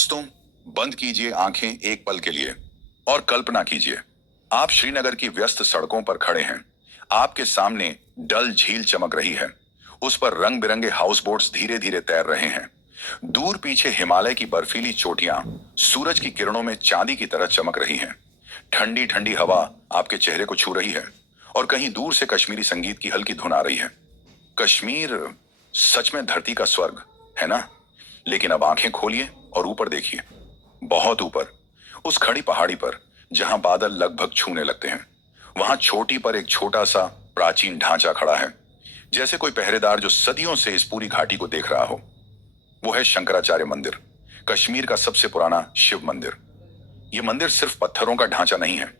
दोस्तों, बंद कीजिए आंखें एक पल के लिए और कल्पना कीजिए, आप श्रीनगर की व्यस्त सड़कों पर खड़े हैं। आपके सामने डल झील चमक रही है। उस पर रंग बिरंगे हाउस बोट्स धीरे धीरे तैर रहे हैं। दूर पीछे हिमालय की बर्फीली चोटियां सूरज की किरणों में चांदी की तरह चमक रही हैं। ठंडी ठंडी हवा आपके चेहरे को छू रही है और कहीं दूर से कश्मीरी संगीत की हल्की धुन आ रही है। कश्मीर सच में धरती का स्वर्ग है ना? लेकिन अब आंखें खोलिए और ऊपर देखिए, बहुत ऊपर, उस खड़ी पहाड़ी पर जहां बादल लगभग छूने लगते हैं, वहां चोटी पर एक छोटा सा प्राचीन ढांचा खड़ा है, जैसे कोई पहरेदार जो सदियों से इस पूरी घाटी को देख रहा हो। वो है शंकराचार्य मंदिर, कश्मीर का सबसे पुराना शिव मंदिर। ये मंदिर सिर्फ पत्थरों का ढांचा नहीं है,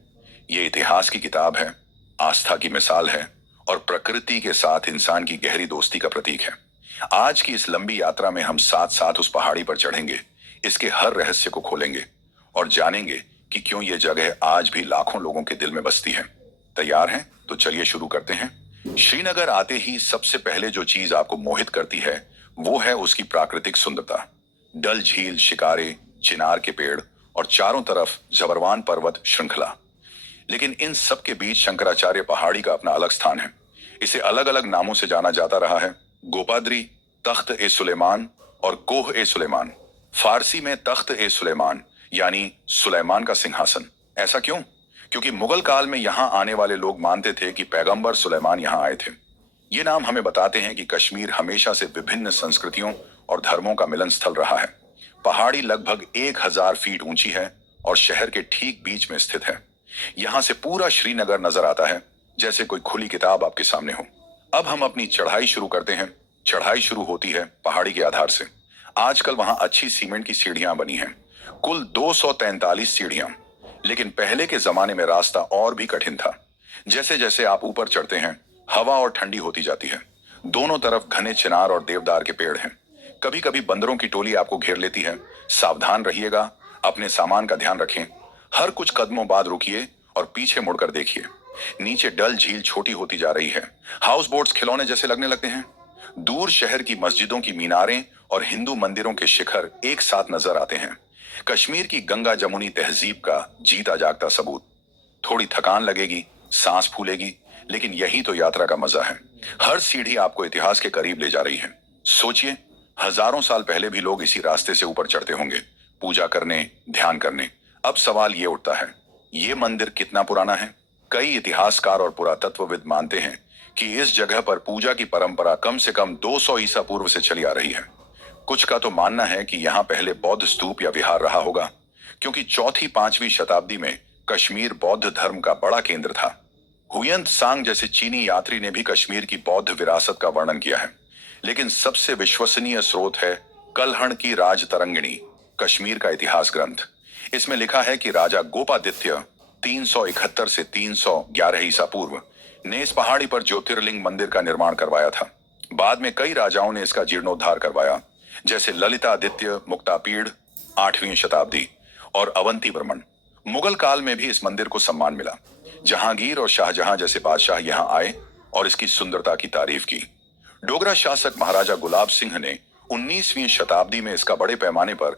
ये इतिहास की किताब है, आस्था की मिसाल है और प्रकृति के साथ इंसान की गहरी दोस्ती का प्रतीक है। आज की इस लंबी यात्रा में हम साथ साथ उस पहाड़ी पर चढ़ेंगे, इसके हर रहस्य को खोलेंगे और जानेंगे कि क्यों ये जगह आज भी लाखों लोगों के दिल में बसती है। तैयार हैं? तो चलिए शुरू करते हैं। श्रीनगर आते ही सबसे पहले जो चीज आपको मोहित करती है वो है उसकी प्राकृतिक सुंदरता। डल झील, शिकारे, चिनार के पेड़ और चारों तरफ जबरवान पर्वत श्रृंखला। लेकिन इन सब के बीच शंकराचार्य पहाड़ी का अपना अलग स्थान है। इसे अलग अलग नामों से जाना जाता रहा है, गोपाद्री, तख्त ए सुलेमान और कोह ए सुलेमान। फारसी में तख्त ए सुलेमान यानी सुलेमान का सिंहासन। ऐसा क्यों? क्योंकि मुगल काल में यहां आने वाले लोग मानते थे कि पैगंबर सुलेमान यहां आए थे। ये नाम हमें बताते हैं कि कश्मीर हमेशा से विभिन्न संस्कृतियों और धर्मों का मिलन स्थल रहा है। पहाड़ी लगभग 1000 फीट ऊंची है और शहर के ठीक बीच में स्थित है। यहां से पूरा श्रीनगर नजर आता है, जैसे कोई खुली किताब आपके सामने हो। अब हम अपनी चढ़ाई शुरू करते हैं। चढ़ाई शुरू होती है पहाड़ी के आधार से। आजकल वहां अच्छी सीमेंट की सीढ़ियां बनी हैं, कुल 243 सीढ़ियां। लेकिन पहले के जमाने में रास्ता और भी कठिन था। जैसे जैसे आप ऊपर चढ़ते हैं, हवा और ठंडी होती जाती है। दोनों तरफ घने चिनार और देवदार के पेड़ हैं। कभी कभी बंदरों की टोली आपको घेर लेती है। सावधान रहिएगा, अपने सामान का ध्यान रखें। हर कुछ कदमों बाद रुकिए और पीछे मुड़कर देखिए। नीचे डल झील छोटी होती जा रही है। हाउस बोट्स खिलौने जैसे लगने लगते हैं। दूर शहर की मस्जिदों की मीनारें और हिंदू मंदिरों के शिखर एक साथ नजर आते हैं। कश्मीर की गंगा जमुनी तहजीब का जीता जागता सबूत। थोड़ी थकान लगेगी, सांस फूलेगी, लेकिन यही तो यात्रा का मजा है। हर सीढ़ी आपको इतिहास के करीब ले जा रही है। सोचिए, हजारों साल पहले भी लोग इसी रास्ते से ऊपर चढ़ते होंगे, पूजा करने, ध्यान करने। अब सवाल ये उठता है, ये मंदिर कितना पुराना है? कई इतिहासकार और पुरातत्वविद मानते हैं कि इस जगह पर पूजा की परंपरा कम से कम 200 ईसा पूर्व से चली आ रही है। कुछ का तो मानना है कि यहाँ पहले बौद्ध स्तूप या विहार रहा होगा, क्योंकि चौथी 5वीं शताब्दी में कश्मीर बौद्ध धर्म का बड़ा केंद्र था। हुयंत सांग जैसे चीनी यात्री ने भी कश्मीर की बौद्ध विरासत का वर्णन किया है। लेकिन सबसे विश्वसनीय स्रोत है कल्हण की राजतरंगिणी, कश्मीर का इतिहास ग्रंथ। इसमें लिखा है कि राजा गोपादित्य 371 से 311 ईसा पूर्व ने इस पहाड़ी पर ज्योतिर्लिंग मंदिर का निर्माण करवाया था। बाद में कई राजाओं ने इसका जीर्णोद्धार करवाया, जैसे ललितादित्य मुक्तापीड़ 8वीं शताब्दी और अवंती वर्मन। मुगल काल में भी इस मंदिर को सम्मान मिला। जहांगीर और शाहजहां जैसे बादशाह यहां आए और इसकी सुंदरता की तारीफ की। डोगरा शासक महाराजा गुलाब सिंह ने 19वीं शताब्दी में इसका बड़े पैमाने पर